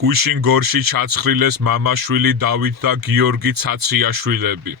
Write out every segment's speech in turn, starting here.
გუშინ გორში ჩაცხრილეს მამაშვილი დავით და გიორგი ცაციაშვილები.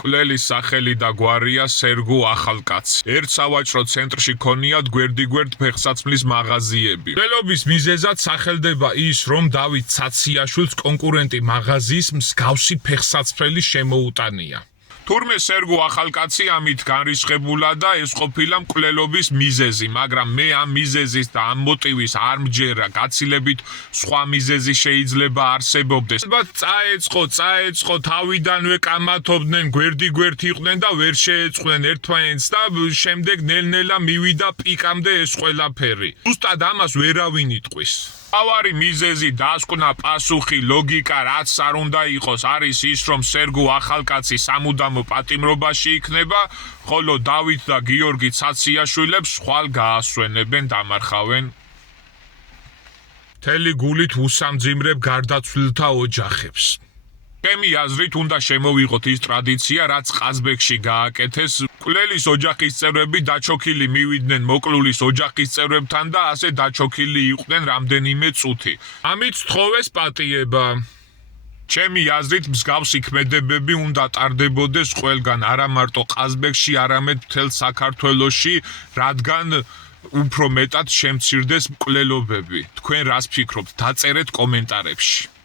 კვლელის სახელი და გვარია სერგო ახალკაცი. ერთ სავაჭრო ცენტრში ქონიათ გვერდიგვერდ ფეხსაცმლის მაღაზიები. კვლელობის მიზეზად სახელდება ის, რომ დავით ცაციაშვილს კონკურენტი მაღაზიის მსგავსი ფეხსაცმელი შემოუტანია. თურმე სერგო ახალკაცი ამით განრისხებულა და ეს ყოფილა მკვლელობის მიზეზი, მაგრამ მე ამ მიზეზის და ამ მოტივის არ მჯერა, გაცილებით სხვა მიზეზი შეიძლება არსებობდეს. წაეწყო, თავიდანვე კამათობდნენ, გვერდიგვერდ იყვნენ და ვერ შეეწყვნენ ერთმანეთს და შემდეგ ნელ-ნელა მივიდა პიკამდე ეს ყველაფერი. ზუსტად ამას ვერავინ იტყვის. ავარი მიზეზი, დასკვნა, პასუხი, ლოგიკა, რაც არ უნდა იყოს, არის ის, რომ სერგო ახალკაცი სამუდამო პატიმრობაში იქნება, ხოლო დავით და გიორგი ცაციაშვილებს ხვალ გაასვენებენ, დამარხავენ. მთელი გულით უსამძიმრებ გარდაცვლილთა ოჯახებს. ჩემი აზრით უნდა შემოვიღოთ ის ტრადიცია, რაც ყაზბეგში გააკეთეს. კვლელის ოჯახის წევრები დაჩოქილი მივიდნენ მოკლულის ოჯახის წევრებთან და ასე დაჩოქილი იყვნენ რამდენიმე წუთი. ამით თხოვეს პატიება. ჩემი აზრით მსგავსი ქმედებები უნდა ტარდებოდეს ყველგან, არა მარტო ყაზბეგში, არამედ მთელ საქართველოში, რადგან უფრო მეტად შემცირდეს მკვლელობები. თქვენ რას ფიქრობთ? დაწერეთ კომენტარებში.